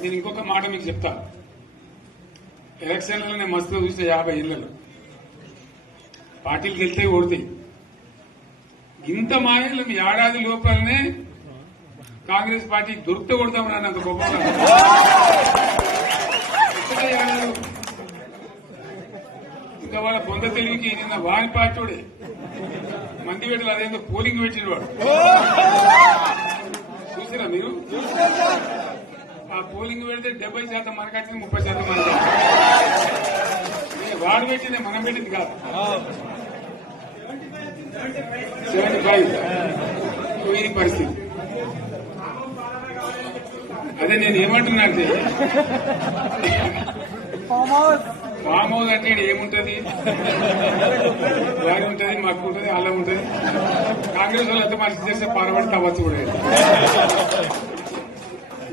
నేను ఇంకొక మాట మీకు చెప్తా. ఎలక్షన్లలో నేను మస్తు చూసిన 50 ఇళ్లలో పార్టీలు గెలితే ఓడితే ఇంత మాయలు ఏడాది లోపలనే కాంగ్రెస్ పార్టీ దొరికితే కొడతామని అంత గొప్పగా ఇంకా వాళ్ళ పొంద తెలివికి నిన్న వారి పార్టీడే మంది పెట్టలు అదేందో పోలింగ్ పెట్టిన వాడు చూసిరా మీరు? ఆ పోలింగ్ పెడితే 70% మనకు వచ్చింది, 30% మనకు. వాడు పెట్టింది మనం పెట్టింది కాదు. 75 ఇది పరిస్థితి. అదే నేను ఏమంటున్నా అంటే ఫామ్ హౌస్ అంటే ఏముంటది, వారి ఉంటది, మాకు ఉంటది, అలా ఉంటది. కాంగ్రెస్ వాళ్ళు ఎంత మంచి చేస్తే పారబడి తవ్వచ్చు కూడా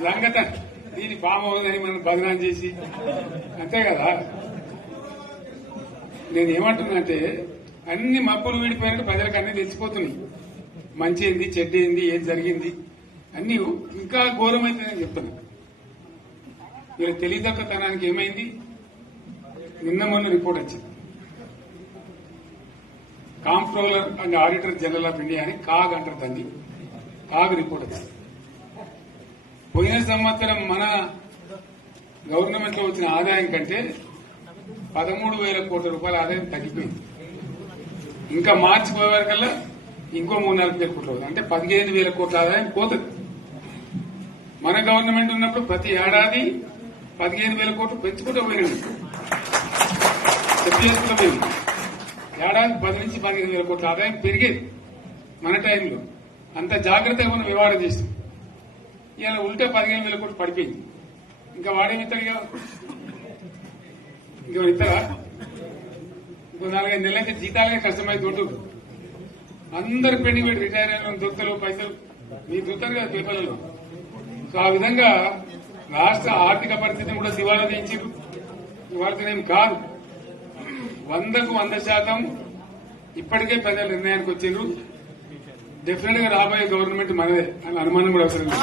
లంగత దీన్ని ఫామ్ హౌస్ అని మనం బదనాం చేసి అంతే కదా. నేను ఏమంటున్నా అంటే అన్ని మప్పులు వీడిపోయినట్టు ప్రజలకు అన్ని తెలిసిపోతున్నాయి. మంచి ఏంది, చెడ్డ ఏంది, ఏం జరిగింది అన్ని ఇంకా ఘోరమైందని చెప్తున్నా. వీళ్ళ తెలియదక్కతనానికి ఏమైంది? నిన్న మొన్న రిపోర్ట్ వచ్చింది. Comptroller and auditor general of India అని కాగ్ అంటారు దాన్ని. కాగ్ రిపోర్ట్ వచ్చింది. పోయిన సంవత్సరం మన గవర్నమెంట్ లో వచ్చిన ఆదాయం కంటే 13,000 కోట్ల రూపాయల ఆదాయం తగ్గిపోయింది. ఇంకా మార్చి పోయే వరకల్లా ఇంకో 3-4 కోట్ల అవుతుంది. అంటే 15,000 కోట్ల ఆదాయం పోతుంది. మన గవర్నమెంట్ ఉన్నప్పుడు ప్రతి ఏడాది 15,000 కోట్లు పెంచుకుంటూ పోయినాడు. చేసుకుంటూ పోయింది. ఏడాది 10 నుంచి 15,000 కోట్ల ఆదాయం పెరిగేది మన టైంలో. అంత జాగ్రత్తగా మనం వివాదం చేస్తాం. ఇవాళ ఉల్టా 15,000 కోట్లు పడిపోయింది. ఇంకా వాడేమిస్తాడుగా? ఇంకా ఇస్తారా? ఇంకో 4-5 నెలలైతే జీతాలే కష్టమైంది. దొడ్డు అందరు పెండింగ్ పెట్టి రిటైర్ అయిన దొరకలు పైసలు మీరు దొరుకుతారు కదా పేపర్లలో. సో ఆ విధంగా రాష్ట్ర ఆర్థిక పరిస్థితిని కూడా దివాలా తీయించారు. ఇవాళనేం కాదు, 100కు 100% ఇప్పటికే ప్రజల నిర్ణయానికి వచ్చారు. డెఫినెట్ గా రాబోయే గవర్నమెంట్ మనదే అని అనుమానం కూడా అవసరం లేదు.